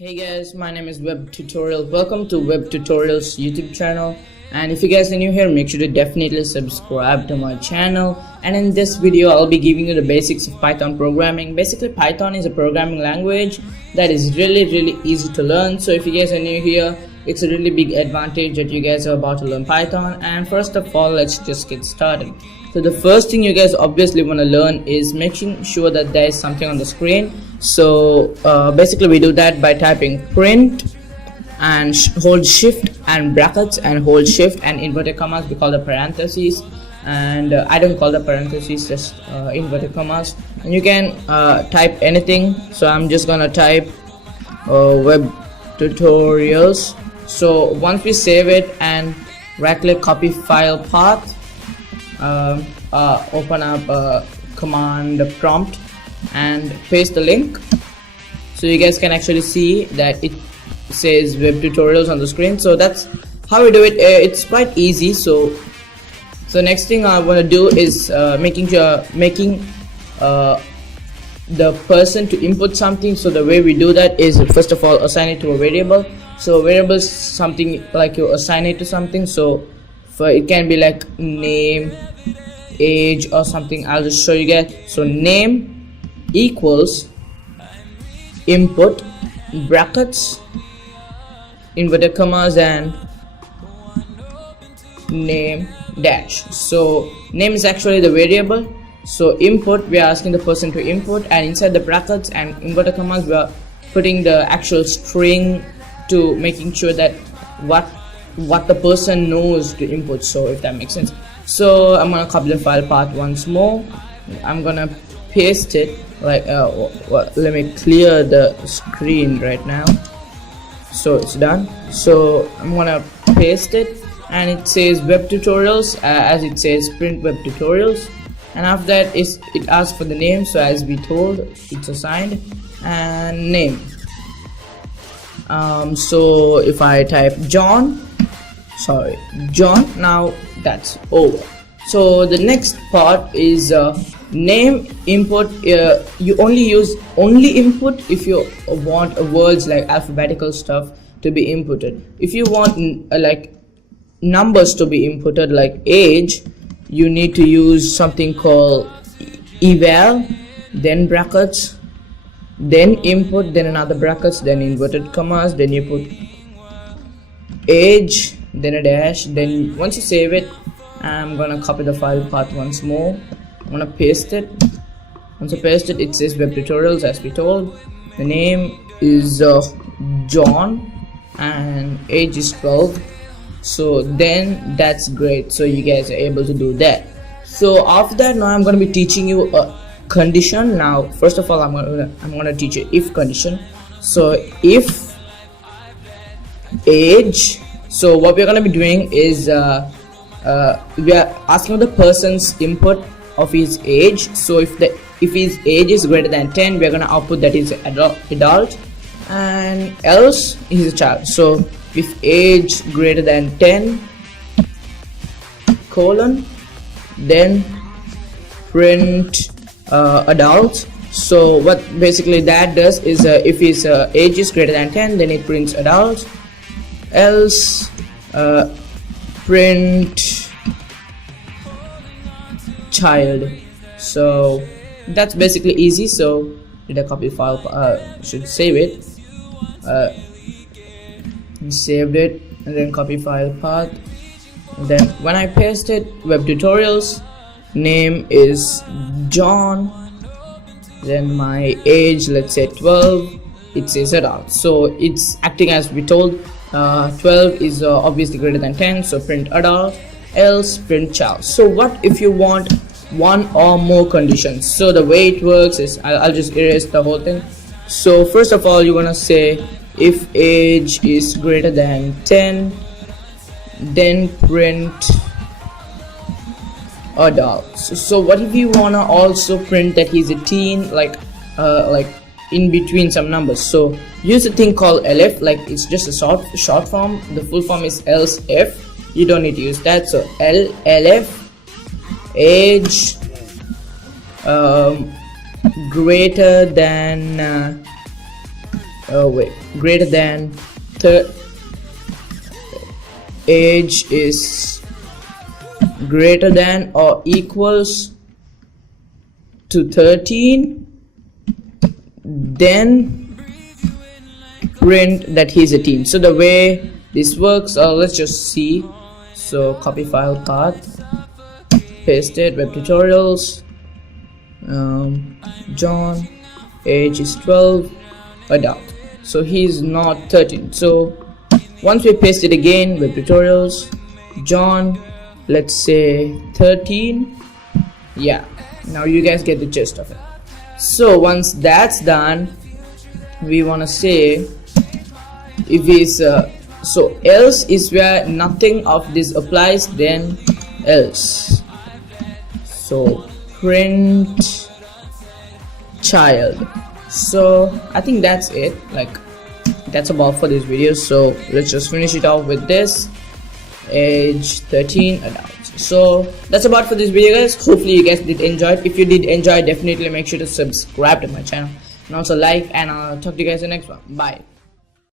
Hey guys, my name is Web Tutorial. Welcome to Web Tutorials YouTube channel. And if you guys are new here, make sure to definitely subscribe to my channel. And in this video, I'll be giving you the basics of Python programming. Basically, Python is a programming language that is really easy to learn. So if you guys are new here, it's a really big advantage that you guys are about to learn Python. And first of all, let's just get started. So the first thing you guys obviously want to learn is making sure that there is something on the screen. So basically we do that by typing print and hold shift and brackets and hold shift and inverted commas. We call the parentheses, and I don't call the parentheses, just inverted commas. And you can type anything. So I'm just gonna type web tutorials. So once we save it and right click, copy file path, open up command prompt and paste the link, so you guys can actually see that it says web tutorials on the screen. So that's how we do it. It's quite easy. So next thing I want to do is making the person to input something. So the way we do that is, first of all, assign it to a variable. So variable is something like you assign it to something. So for it can be like name, age, or something. I'll just show you guys. So name equals input brackets inverted commas and name dash. So name is actually the variable. So input, we are asking the person to input, and inside the brackets and inverted commas we are putting the actual string to making sure that what the person knows to input. So if that makes sense. So I'm gonna copy the file path once more. I'm gonna paste it like let me clear the screen right now. So it's done. So I'm gonna paste it, and it says web tutorials, as it says print web tutorials, and after that it asks for the name. So as we told, it's assigned, and name. So if I type John, now that's over. So the next part is name input. You only input if you want words like alphabetical stuff to be inputted. If you want like numbers to be inputted like age, you need to use something called eval, then brackets, then input, then another brackets, then inverted commas, then you put age, then a dash. Then once you save it, I'm gonna copy the file path once more. I'm gonna paste it. Once I paste it, it says web tutorials as we told. The name is John and age is 12. So then that's great. So you guys are able to do that. So after that, now I'm gonna be teaching you a condition. Now first of all, I'm gonna teach you if condition. So if age, so what we're gonna be doing is we are asking the person's input of his age. So if his age is greater than 10, we're gonna output that is adult, and else he's a child. So if age greater than 10 colon, then print adult. So what basically that does is if his age is greater than 10, then it prints adult, else print child. So that's basically easy. So did I copy file, should save it, saved it, and then copy file path, and then when I paste it, web tutorials, name is John, then my age, let's say 12, it says adult. So it's acting as we told. 12 is obviously greater than 10, so print adult, else print child. So what if you want one or more conditions? So the way it works is, I'll just erase the whole thing. So first of all, you're gonna say if age is greater than 10, then print adult. So what if you wanna also print that he's a teen, like in between some numbers? So use a thing called elif, like it's just a short form. The full form is else if. You don't need to use that. So elif age greater than wait, greater than age is greater than or equals to 13, then print that he's a teen. So the way this works, let's just see. So copy file path, paste it, web tutorials, John, age is 12, adult, so he's not 13. So once we paste it again, web tutorials, John, let's say 13. Yeah, now you guys get the gist of it. So once that's done, we want to say if he's so else is where nothing of this applies, then else. So print child. So I think that's it, like that's about for this video. So let's just finish it off with this, age 13, adult. So that's about for this video, guys. Hopefully you guys did enjoy it. If you did enjoy, definitely make sure to subscribe to my channel and also like, and I'll talk to you guys in the next one. Bye.